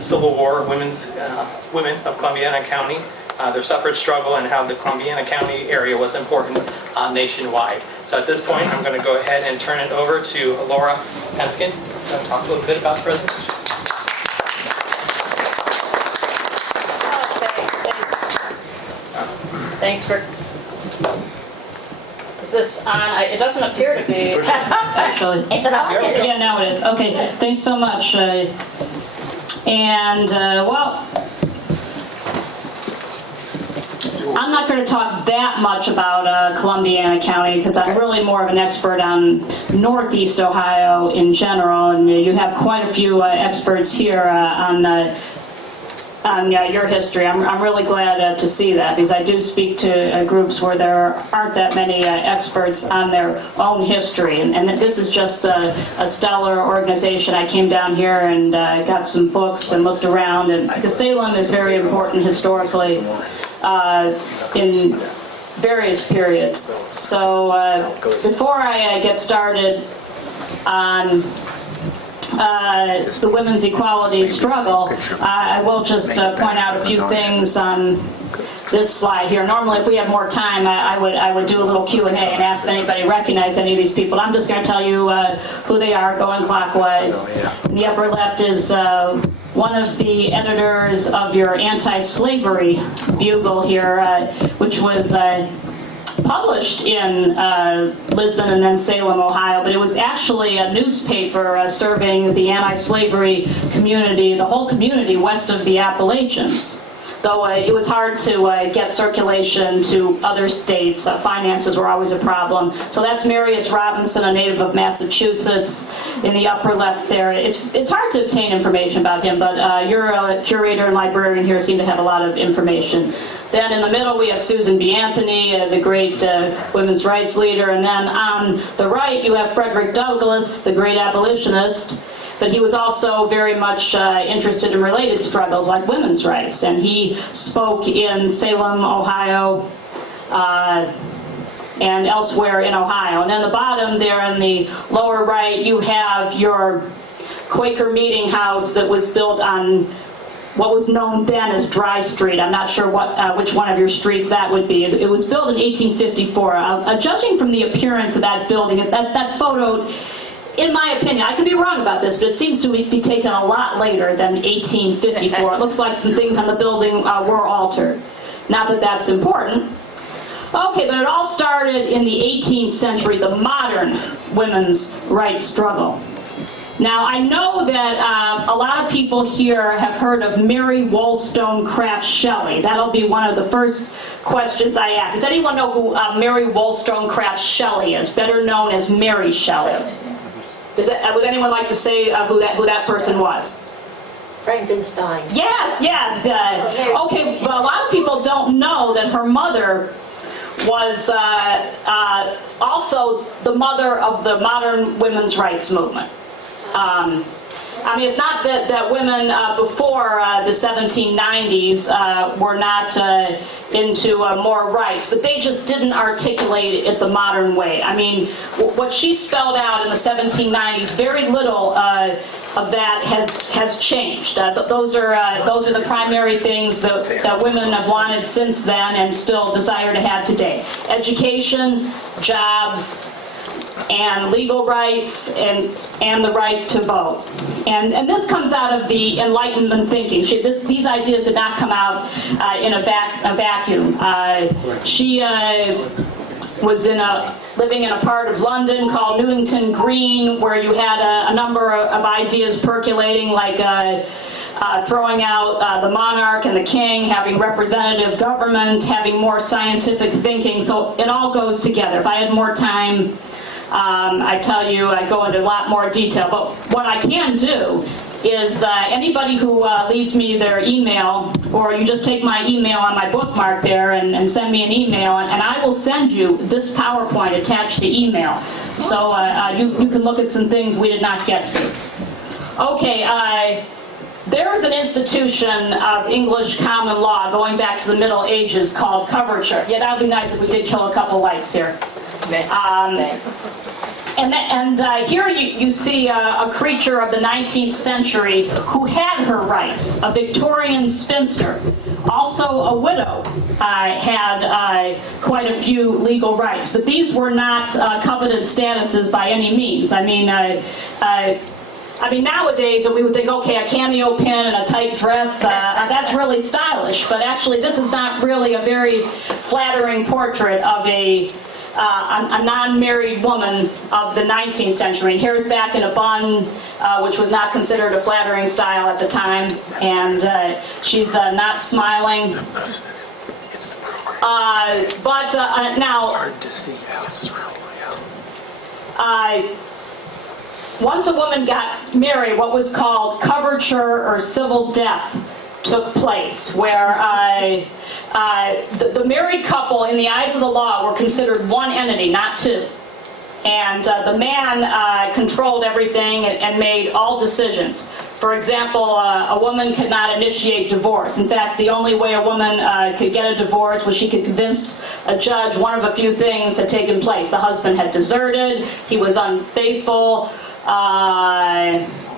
Civil War women of Columbiana County, their suffrage struggle, and how the Columbiana County area was important nationwide. So at this point, I'm going to go ahead and turn it over to Laura Penskin to talk a little bit about the presentation. Thanks for... Is this on? It doesn't appear to be. Actually. Is it on? Yeah, now it is. Okay, thanks so much. Well, I'm not going to talk that much about Columbiana County because I'm really more of an expert on Northeast Ohio in general, and you have quite a few experts here on your history. I'm really glad to see that, because I do speak to groups where there aren't that many experts on their own history, and this is just a stellar organization. I came down here and got some books and looked around, and because Salem is very important historically in various periods. So before I get started on the women's equality struggle, I will just point out a few things on this slide here. Normally, if we have more time, I would do a little Q&A and ask if anybody recognized any of these people. I'm just going to tell you who they are, going clockwise. In the upper left is one of the editors of your anti-slavery bugle here, which was published in Lisbon and then Salem, Ohio, but it was actually a newspaper serving the anti-slavery community, the whole community west of the Appalachians. Though it was hard to get circulation to other states, finances were always a problem. So that's Marius Robinson, a native of Massachusetts, in the upper left there. It's hard to obtain information about him, but your curator and librarian here seem to have a lot of information. Then in the middle we have Susan B. Anthony, the great women's rights leader, and then on the right you have Frederick Douglass, the great abolitionist. But he was also very much interested in related struggles like women's rights, and he spoke in Salem, Ohio, and elsewhere in Ohio. And then the bottom there in the lower right, you have your Quaker meeting house that was built on what was known then as Dry Street. I'm not sure which one of your streets that would be. It was built in 1854. Judging from the appearance of that building, that photo, in my opinion, I could be wrong about this, but it seems to be taken a lot later than 1854. It looks like some things on the building were altered. Not that that's important. Okay, but it all started in the 18th century, the modern women's rights struggle. Now, I know that a lot of people here have heard of Mary Wollstonecraft Shelley. That'll be one of the first questions I ask. Does anyone know who Mary Wollstonecraft Shelley is, better known as Mary Shelley? Would anyone like to say who that person was? Frankenstein. Yes. Okay, well, a lot of people don't know that her mother was also the mother of the modern women's rights movement. I mean, it's not that women before the 1790s were not into more rights, but they just didn't articulate it the modern way. I mean, what she spelled out in the 1790s, very little of that has changed. Those are the primary things that women have wanted since then and still desire to have today: education, jobs, and legal rights, and the right to vote. And this comes out of the Enlightenment thinking. These ideas did not come out in a vacuum. She was living in a part of London called Newington Green, where you had a number of ideas percolating, like throwing out the monarch and the king, having representative government, having more scientific thinking. So it all goes together. If I had more time, I tell you, I go into a lot more detail. But what I can do is anybody who leaves me their email, or you just take my email on my bookmark there and send me an email, and I will send you this PowerPoint attached to email. So you can look at some things we did not get to. Okay, there is an institution of English common law going back to the Middle Ages called coverture. Yeah, that would be nice if we did kill a couple lights here. Here you see a creature of the 19th century who had her rights, a Victorian spinster. Also a widow had quite a few legal rights, but these were not coveted statuses by any means. I mean, nowadays we would think, okay, a cameo pin and a tight dress, that's really stylish, but actually this is not really a very flattering portrait of a non-married woman of the 19th century. And here's back in a bun, which was not considered a flattering style at the time, and she's not smiling. Once a woman got married, what was called coverture or civil death took place, where the married couple, in the eyes of the law, were considered one entity, not two. And the man controlled everything and made all decisions. For example, a woman could not initiate divorce. In fact, the only way a woman could get a divorce was she could convince a judge one of a few things had taken place. The husband had deserted, he was unfaithful,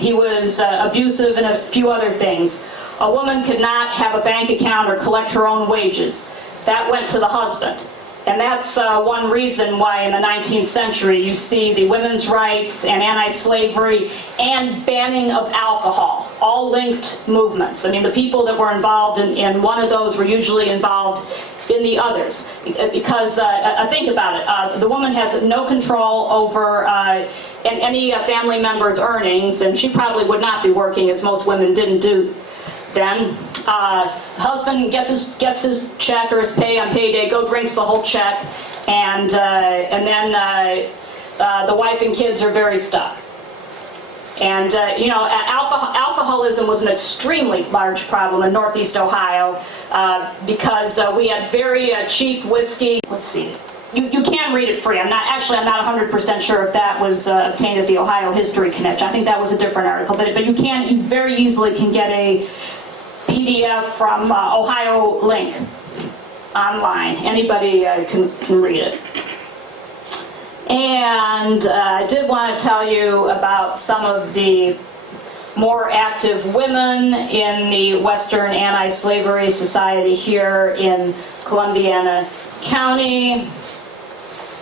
he was abusive, and a few other things. A woman could not have a bank account or collect her own wages. That went to the husband. And that's one reason why in the 19th century you see the women's rights and anti-slavery and banning of alcohol, all linked movements. I mean, the people that were involved in one of those were usually involved in the others. Because, think about it, the woman has no control over any family member's earnings, and she probably would not be working, as most women didn't do then. Husband gets his check or his pay on payday, drinks the whole check, and then the wife and kids are very stuck. And alcoholism was an extremely large problem in Northeast Ohio because we had very cheap whiskey. Let's see. You can read it free. I'm not 100% sure if that was obtained at the Ohio History Connection. I think that was a different article. But you very easily can get a PDF from Ohio Link online. Anybody can read it. And I did want to tell you about some of the more active women in the Western Anti-Slavery Society here in Columbiana County.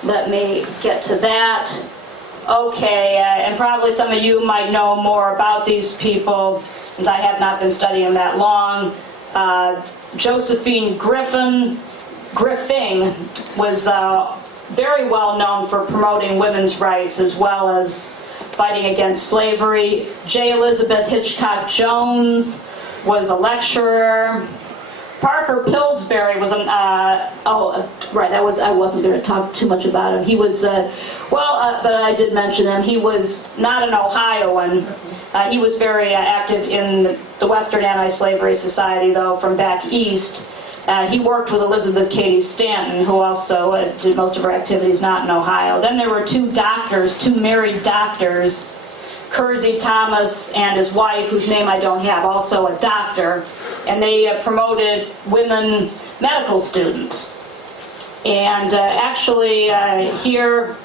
Let me get to that. Okay, and probably some of you might know more about these people since I have not been studying that long. Josephine Griffin was very well known for promoting women's rights as well as fighting against slavery. J. Elizabeth Hitchcock Jones was a lecturer. Parker Pillsbury was I wasn't going to talk too much about him. He was, but I did mention him. He was not an Ohioan. He was very active in the Western Anti-Slavery Society, though, from back east. He worked with Elizabeth Cady Stanton, who also did most of her activities not in Ohio. Then there were two married doctors, Kersey Thomas and his wife, whose name I don't have, also a doctor, and they promoted women medical students. And actually here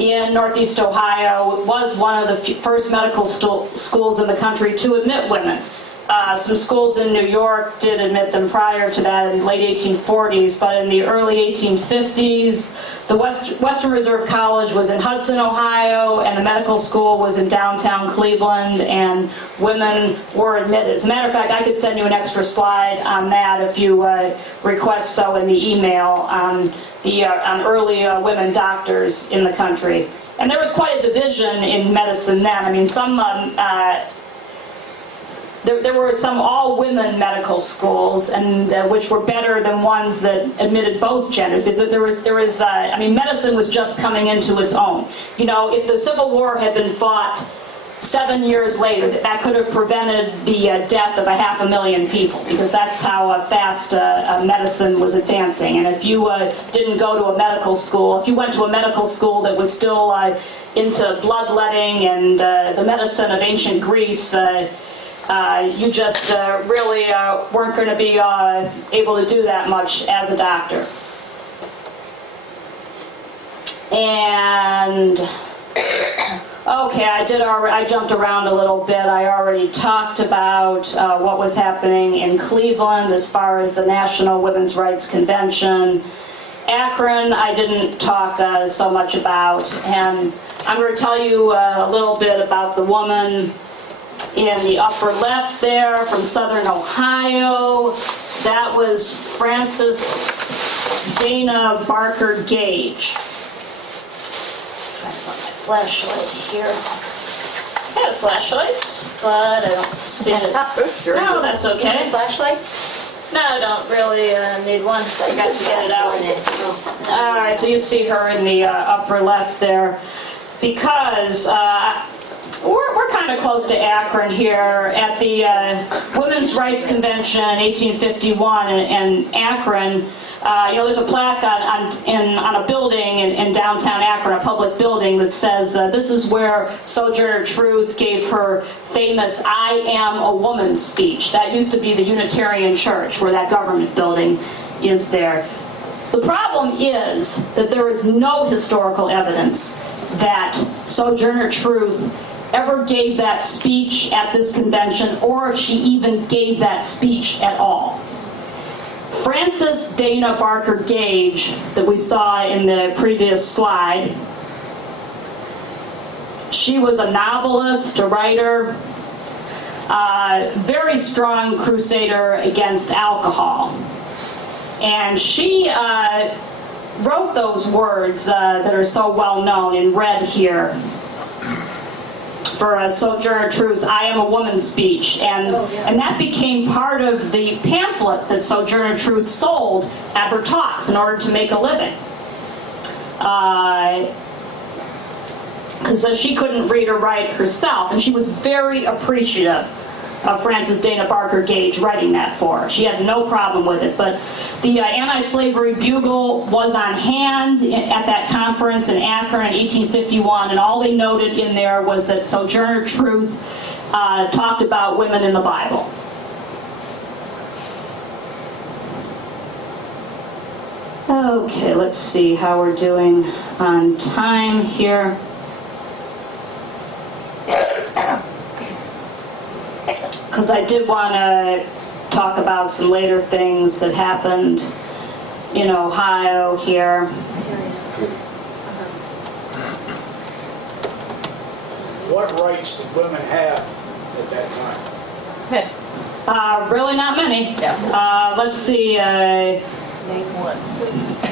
in Northeast Ohio was one of the first medical schools in the country to admit women. Some schools in New York did admit them prior to that in the late 1840s, but in the early 1850s, the Western Reserve College was in Hudson, Ohio, and the medical school was in downtown Cleveland, and women were admitted. As a matter of fact, I could send you an extra slide on that if you request so in the email on early women doctors in the country. And there was quite a division in medicine then. I mean, there were some all-women medical schools, and which were better than ones that admitted both genders. Medicine was just coming into its own. You know, if the Civil War had been fought 7 years later, that could have prevented the death of 500,000 people, because that's how fast medicine was advancing. And if you didn't go to a medical school, if you went to a medical school that was still into bloodletting and the medicine of ancient Greece, you just really weren't going to be able to do that much as a doctor. And okay, I jumped around a little bit. I already talked about what was happening in Cleveland as far as the National Women's Rights Convention. Akron, I didn't talk so much about, and I'm going to tell you a little bit about the woman in the upper left there from Southern Ohio. That was Frances Dana Barker Gage. Trying to put my flashlight here. I had a flashlight, but I don't see it. Sure. No, that's okay. Flashlight? No, I don't really need one. I got to get it out. All right, so you see her in the upper left there. Because we're kind of close to Akron here. At the Women's Rights Convention in 1851 in Akron, there's a plaque on a building in downtown Akron, a public building, that says, this is where Sojourner Truth gave her famous "I am a woman" speech. That used to be the Unitarian Church, where that government building is there. The problem is that there is no historical evidence that Sojourner Truth ever gave that speech at this convention, or if she even gave that speech at all. Frances Dana Barker Gage, that we saw in the previous slide, she was a novelist, a writer, very strong crusader against alcohol. And she wrote those words that are so well known in red here for Sojourner Truth's "I am a woman" speech, and that became part of the pamphlet that Sojourner Truth sold at her talks in order to make a living. Because she couldn't read or write herself, and she was very appreciative of Frances Dana Barker Gage writing that for her. She had no problem with it, but the Anti-Slavery Bugle was on hand at that conference in Akron in 1851, and all they noted in there was that Sojourner Truth talked about women in the Bible. Okay, let's see how we're doing on time here. Because I did want to talk about some later things that happened in Ohio here. What rights did women have at that time? Really not many. Yeah. Let's see. Name one.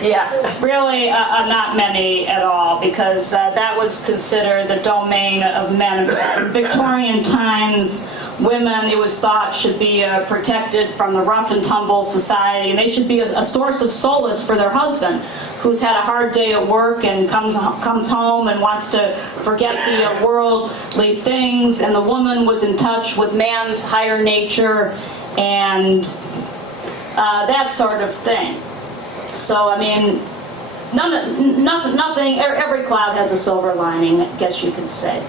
Yeah. Really not many at all, because that was considered the domain of men. In Victorian times, women, it was thought, should be protected from the rough and tumble society, and they should be a source of solace for their husband, who's had a hard day at work and comes home and wants to forget the worldly things, and the woman was in touch with man's higher nature and that sort of thing. So, I mean, nothing, every cloud has a silver lining, I guess you could say.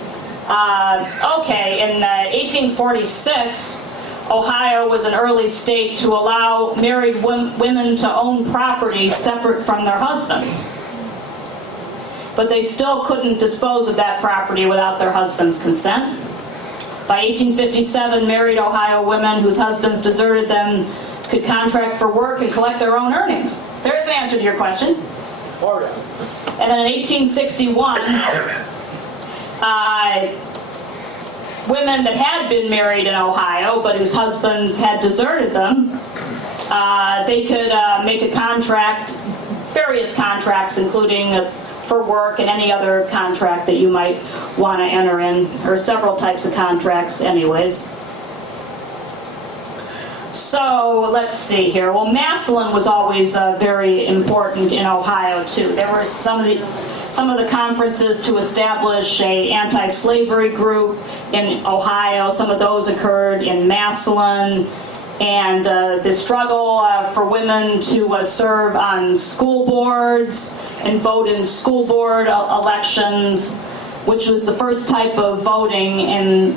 Okay, in 1846, Ohio was an early state to allow married women to own property separate from their husbands. But they still couldn't dispose of that property without their husband's consent. By 1857, married Ohio women whose husbands deserted them could contract for work and collect their own earnings. There's the answer to your question. Part of it. And then in 1861, women that had been married in Ohio but whose husbands had deserted them, they could make a contract, various contracts, including for work and any other contract that you might want to enter in, or several types of contracts anyways. So let's see here. Well, Massillon was always very important in Ohio too. There were some of the conferences to establish a anti-slavery group in Ohio. Some of those occurred in Massillon, and the struggle for women to serve on school boards and vote in school board elections, which was the first type of voting in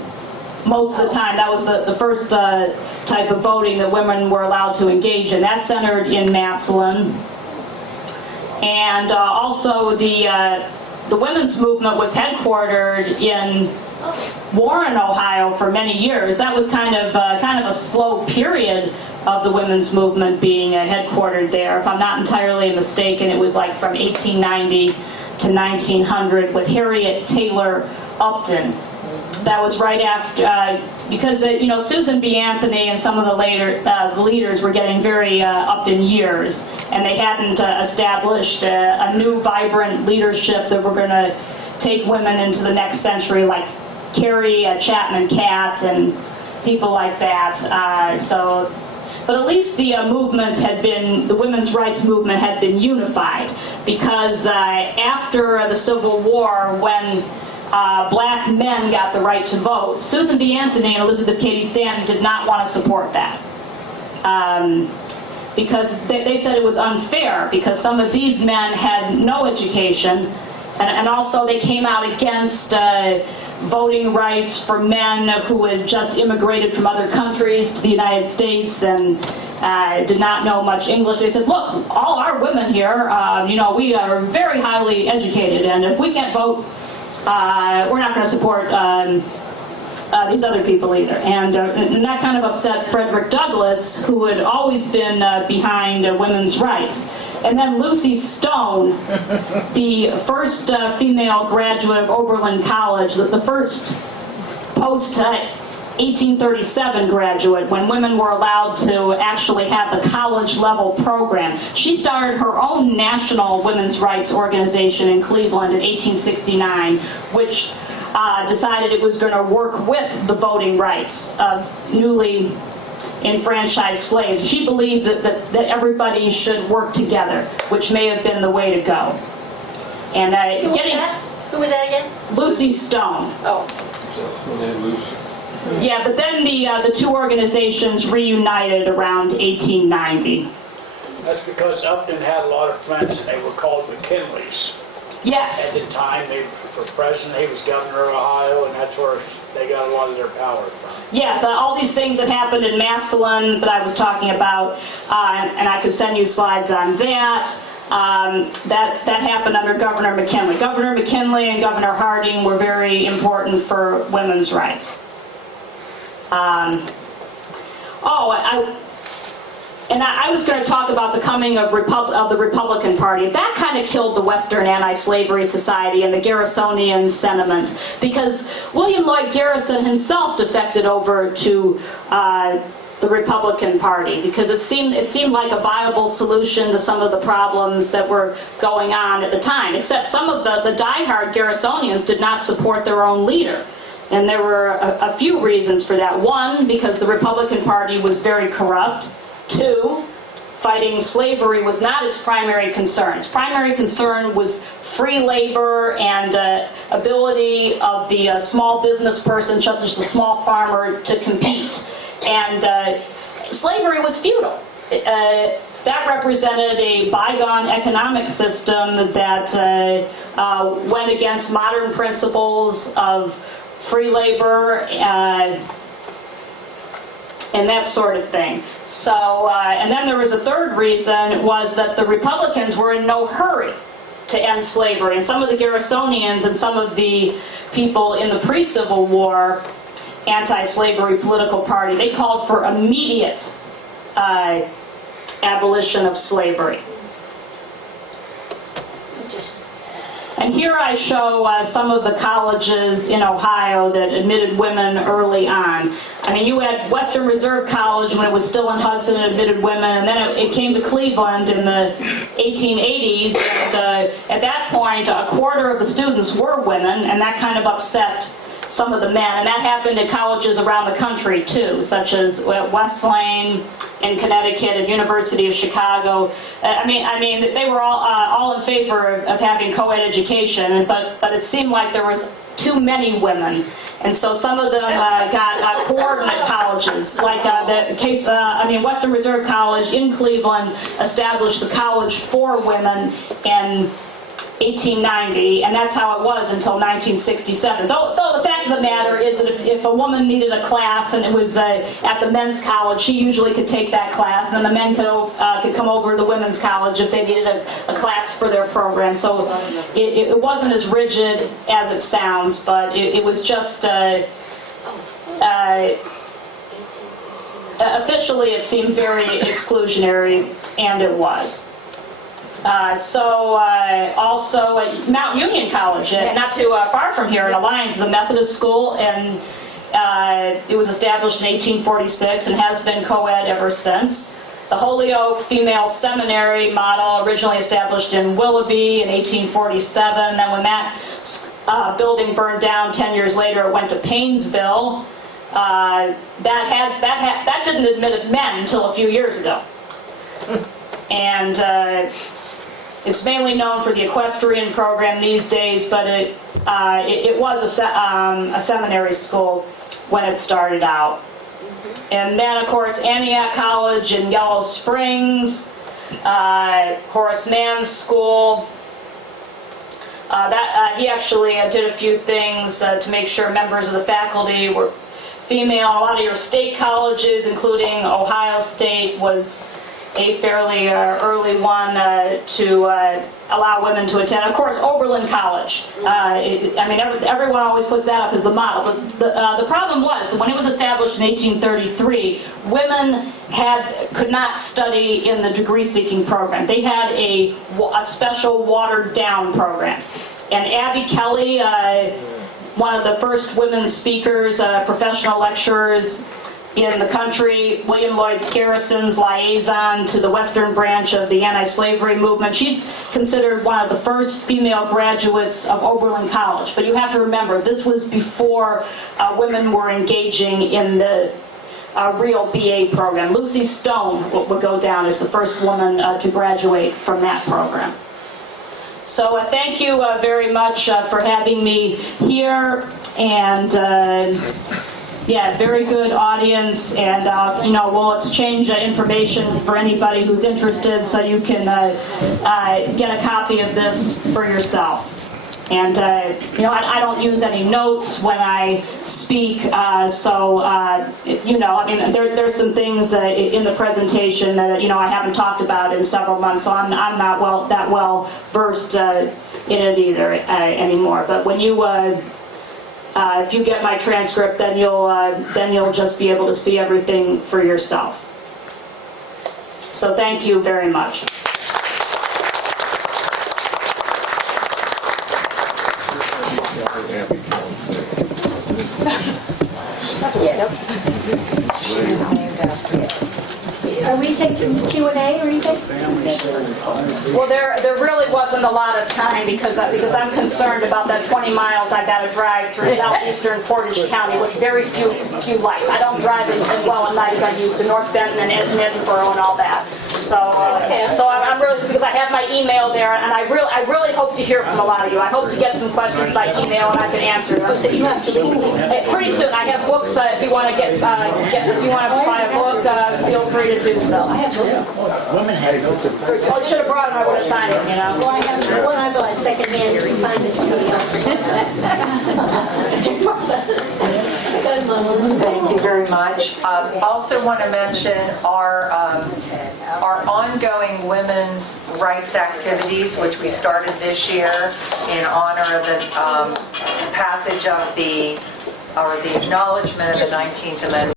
most of the time. That was the first type of voting that women were allowed to engage in. That centered in Massillon. And also the women's movement was headquartered in Warren, Ohio for many years. That was kind of a slow period of the women's movement being headquartered there. If I'm not entirely mistaken, it was like from 1890 to 1900 with Harriet Taylor Upton. That was right after, because Susan B. Anthony and some of the later leaders were getting very up in years, and they hadn't established a new vibrant leadership that were going to take women into the next century, like Carrie Chapman Catt and people like that. But at least the movement had been, the women's rights movement had been unified, because after the Civil War, when black men got the right to vote, Susan B. Anthony and Elizabeth Cady Stanton did not want to support that. Because they said it was unfair, because some of these men had no education, and also they came out against voting rights for men who had just immigrated from other countries to the United States and did not know much English. They said, look, all our women here, we are very highly educated, and if we can't vote, we're not going to support these other people either. And that kind of upset Frederick Douglass, who had always been behind women's rights. And then Lucy Stone, the first female graduate of Oberlin College, the first post-1837 graduate, when women were allowed to actually have the college-level program. She started her own national women's rights organization in Cleveland in 1869, which decided it was going to work with the voting rights of newly enfranchised slaves. She believed that everybody should work together, which may have been the way to go. And Who was that again? Lucy Stone. Oh. Yeah, but then the two organizations reunited around 1890. That's because Upton had a lot of friends, and they were called McKinleys. Yes. At the time, for president, he was governor of Ohio, and that's where they got a lot of their power from. Yes, all these things that happened in Massillon that I was talking about, and I could send you slides on that. That happened under Governor McKinley. Governor McKinley and Governor Harding were very important for women's rights. I was going to talk about the coming of the Republican Party. That kind of killed the Western Anti-Slavery Society and the Garrisonian sentiment, because William Lloyd Garrison himself defected over to the Republican Party, because it seemed like a viable solution to some of the problems that were going on at the time. Except some of the diehard Garrisonians did not support their own leader. And there were a few reasons for that. One, because the Republican Party was very corrupt. Two, fighting slavery was not its primary concern. Its primary concern was free labor and ability of the small business person, such as the small farmer, to compete. And slavery was futile. That represented a bygone economic system that went against modern principles of free labor and that sort of thing. So, and then there was a third reason, was that the Republicans were in no hurry to end slavery. And some of the Garrisonians and some of the people in the pre-Civil War anti-slavery political party, they called for immediate abolition of slavery. And here I show some of the colleges in Ohio that admitted women early on. I mean, you had Western Reserve College when it was still in Hudson and admitted women, and then it came to Cleveland in the 1880s, and at that point, a quarter of the students were women, and that kind of upset some of the men, and that happened at colleges around the country too, such as Wesleyan in Connecticut and University of Chicago. I mean, they were all in favor of having co-ed education, but it seemed like there was too many women, and so some of them got coordinate colleges, like the case. Western Reserve College in Cleveland established the college for women in 1890, and that's how it was until 1967. Though the fact of the matter is that if a woman needed a class and it was at the men's college, she usually could take that class, and then the men could come over to the women's college if they needed a class for their program. So it wasn't as rigid as it sounds, but it was just officially it seemed very exclusionary, and it was. Also at Mount Union College, not too far from here in Alliance, is a Methodist school, and it was established in 1846 and has been co-ed ever since. The Holyoke Female Seminary model, originally established in Willoughby in 1847. Then when that building burned down 10 years later, it went to Painesville. That didn't admit men until a few years ago. And it's mainly known for the equestrian program these days, but it was a seminary school when it started out. And then, of course, Antioch College in Yellow Springs, Horace Mann's School. He actually did a few things to make sure members of the faculty were female. A lot of your state colleges, including Ohio State, was a fairly early one to allow women to attend. Of course, Oberlin College. Everyone always puts that up as the model. But the problem was, when it was established in 1833, women could not study in the degree-seeking program. They had a special watered-down program. And Abby Kelly, one of the first women speakers, professional lecturers in the country, William Lloyd Garrison's liaison to the Western branch of the anti-slavery movement. She's considered one of the first female graduates of Oberlin College. But you have to remember, this was before women were engaging in the real BA program. Lucy Stone would go down as the first woman to graduate from that program. So thank you very much for having me here, and yeah, very good audience, and we'll exchange information for anybody who's interested, so you can get a copy of this for yourself. And I don't use any notes when I speak, there's some things in the presentation that I haven't talked about in several months, so I'm not that well versed in it either anymore. But when you if you get my transcript, then you'll just be able to see everything for yourself. So thank you very much. Are we taking Q&A or anything? Well, there really wasn't a lot of time because I'm concerned about that 20 miles I got to drive through southeastern Portage County with very few lights. I don't drive as well at night as I used to North Benton and Edinburgh and all that. So I'm really, because I have my email there, and I really hope to hear from a lot of you. I hope to get some questions by email and I can answer them. Pretty soon. I have books. If you want to if you want to buy a book, feel free to do so. I have you should have brought them. I would have signed it. Well, I have one I bought secondhand. You signed it to me. Thank you very much. Also want to mention our ongoing women's rights activities, which we started this year in honor of the passage of the acknowledgement of the 19th Amendment.